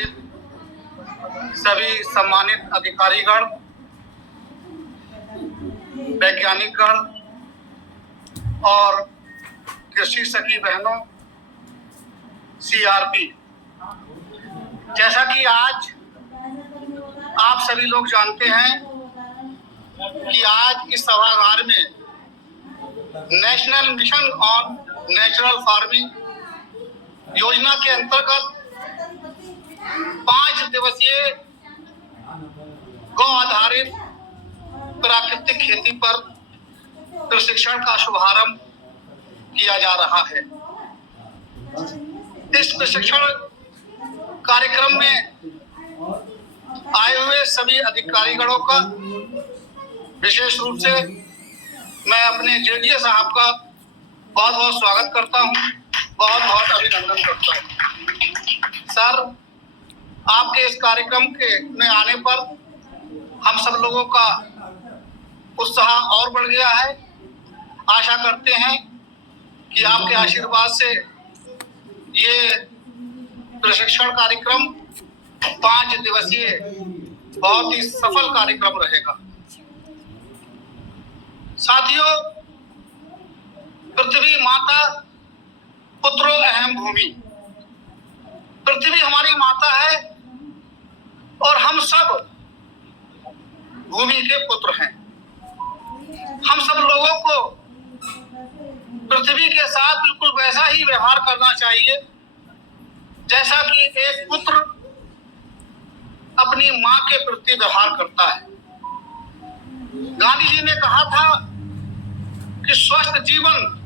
उपस्थित सभी सम्मानित अधिकारीगण, वैज्ञानिकगण और कृषि सखी बहनों, सीआरपी, जैसा कि आज आप सभी लोग जानते हैं कि आज इस सभागार में national mission on natural farming योजना के अंतर्गत 5 दिवसीय गौ आधारित प्राकृतिक खेती पर प्रशिक्षण का शुभारंभ किया जा रहा है। इस प्रशिक्षण कार्यक्रम में आए हुए सभी अधिकारीगणों का विशेष रूप से मैं अपने जेडीए साहब का बहुत बहुत स्वागत करता हूं, बहुत बहुत अभिनंदन करता हूं। सर, आपके इस कार्यक्रम के में आने पर हम सब लोगों का उत्साह और बढ़ गया है। आशा करते हैं कि आपके आशीर्वाद से ये प्रशिक्षण कार्यक्रम 5 दिवसीय बहुत ही सफल कार्यक्रम रहेगा। साथियों, पृथ्वी माता पुत्रो अहम भूमि। पृथ्वी हमारी माता है और हम सब भूमि के पुत्र हैं। हम सब लोगों को पृथ्वी के साथ बिल्कुल वैसा ही व्यवहार करना चाहिए जैसा कि एक पुत्र अपनी मां के प्रति व्यवहार करता है। गांधी जी ने कहा था कि स्वस्थ जीवन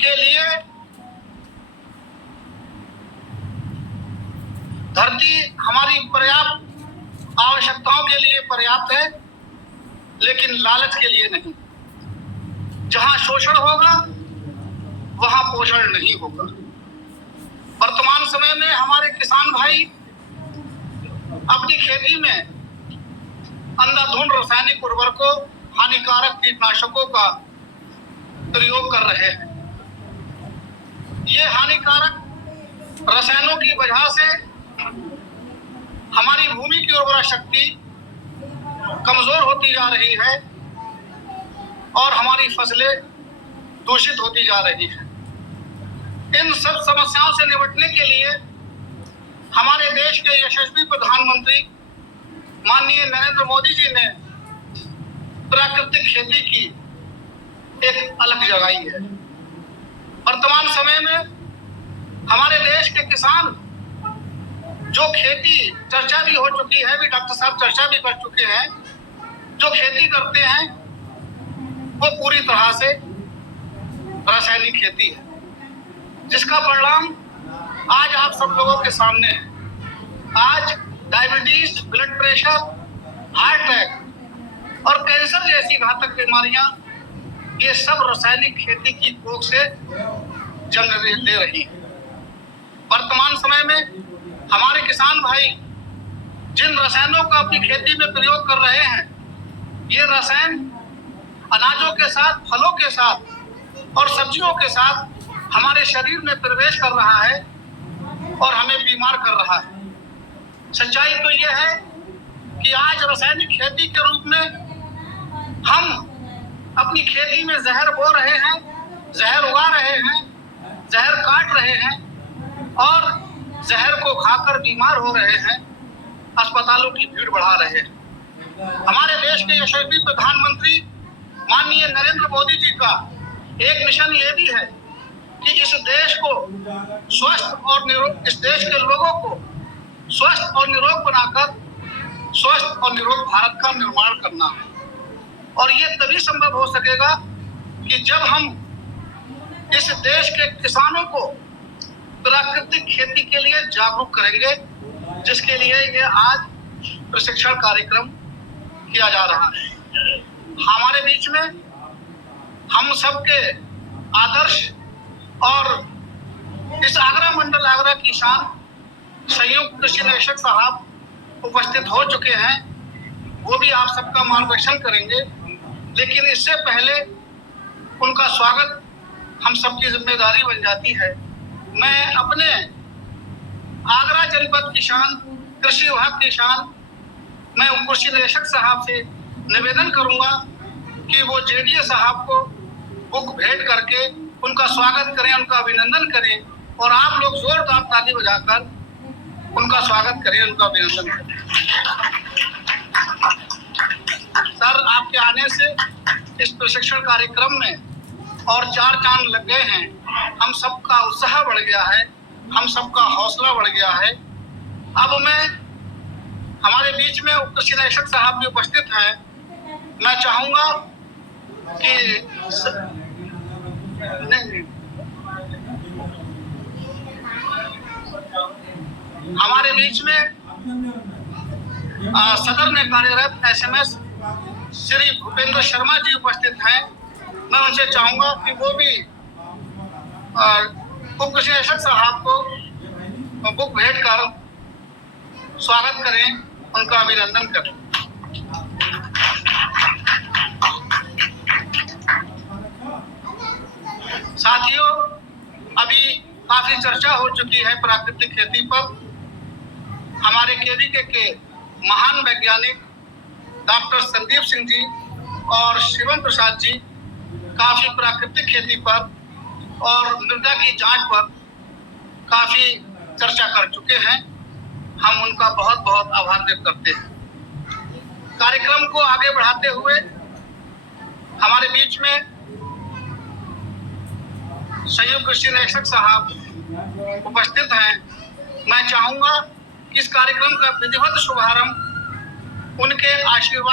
के लिए धरती हमारी पर्याप्त आवश्यकताओं के लिए पर्याप्त है, लेकिन लालच के लिए नहीं। जहां शोषण होगा वहां पोषण नहीं होगा। वर्तमान समय में हमारे किसान भाई अपनी खेती में अंधाधुंध रासायनिक उर्वरकों, हानिकारक कीटनाशकों का प्रयोग कर रहे हैं। ये हानिकारक रसायनों की वजह से हमारी भूमि की उर्वरा शक्ति कमजोर होती जा रही है और हमारी फसलें दूषित होती जा रही हैं। इन सब समस्याओं से निपटने के लिए हमारे देश के यशस्वी प्रधानमंत्री माननीय नरेंद्र मोदी जी ने प्राकृतिक खेती की एक अलग जगाई है। वर्तमान समय में हमारे देश के किसान जो खेती चर्चा भी हो चुकी है, भी डॉक्टर साहब चर्चा भी कर चुके हैं, जो खेती करते हैं वो पूरी तरह से रासायनिक खेती है, जिसका परिणाम आज आप सब लोगों के सामने है। आज diabetes, blood pressure, heart attack और कैंसर जैसी घातक बीमारियां ये सब रासायनिक खेती की कोख से जन्म ले रही है। वर्तमान समय में हमारे किसान भाई जिन रसायनों का अपनी खेती में प्रयोग कर रहे हैं, ये रसायन अनाजों के साथ, फलों के साथ और सब्जियों के साथ हमारे शरीर में प्रवेश कर रहा है और हमें बीमार कर रहा है। सच्चाई तो यह है कि आज रासायनिक खेती के रूप में हम अपनी खेती में जहर बो रहे हैं, जहर उगा रहे हैं, जहर काट रहे हैं और जहर को खाकर बीमार हो रहे हैं, अस्पतालों की भीड़ बढ़ा रहे हैं। हमारे देश के यशस्वी प्रधानमंत्री माननीय नरेंद्र मोदी जी का एक मिशन ये भी है कि इस देश को स्वस्थ और निरोग, इस देश के लोगों को स्वस्थ और निरोग बनाकर स्वस्थ और निरोग भारत का निर्माण करना है। और ये तभी संभव हो सकेगा कि जब हम इस देश के किसानों को प्राकृतिक खेती के लिए जागरूक करेंगे, जिसके लिए ये आज प्रशिक्षण कार्यक्रम किया जा रहा है। हमारे बीच में हम सबके आदर्श और इस आगरा मंडल आगरा की शान संयुक्त कृषि निदेशक साहब उपस्थित हो चुके हैं। वो भी आप सबका मार्गदर्शन करेंगे, लेकिन इससे पहले उनका स्वागत हम सबकी जिम्मेदारी बन जाती है। मैं अपने जनपद की शान, कृषि विभाग की शान, मैं उप कृषि निदेशक साहब से निवेदन करूंगा कि वो जेडीए साहब को बुक भेंट करके उनका स्वागत करें, उनका अभिनंदन करें और आप लोग जोरदार ताली बजाकर उनका स्वागत करें, उनका अभिनंदन करें। सर, आपके आने से इस प्रशिक्षण कार्यक्रम में और 4 चांद लग गए हैं। हम सबका उत्साह बढ़ गया है, हम सबका हौसला बढ़ गया है। अब मैं, हमारे बीच में उप कृषि निदेशक साहब भी उपस्थित हैं। मैं चाहूंगा कि हमारे बीच में सदर में कार्यरत एसएमएस श्री भूपेंद्र शर्मा जी उपस्थित हैं। मैं उनसे चाहूंगा कि वो भी उप कृषि निदेशक साहब को बुक भेंट कर स्वागत करें, उनका अभिनंदन करें। साथियों, अभी काफी चर्चा हो चुकी है प्राकृतिक खेती पर। हमारे केवीके के महान वैज्ञानिक डॉक्टर संदीप सिंह जी और शिवम प्रसाद जी काफी प्राकृतिक खेती पर और मृदा की जांच पर काफी चर्चा कर चुके हैं। हम उनका बहुत बहुत आभार व्यक्त करते हैं। कार्यक्रम को आगे बढ़ाते हुए हमारे बीच में संयुक्त कृषि निदेशक साहब उपस्थित हैं। मैं चाहूंगा कि इस कार्यक्रम का विधिवत शुभारंभ उनके आशीर्वाद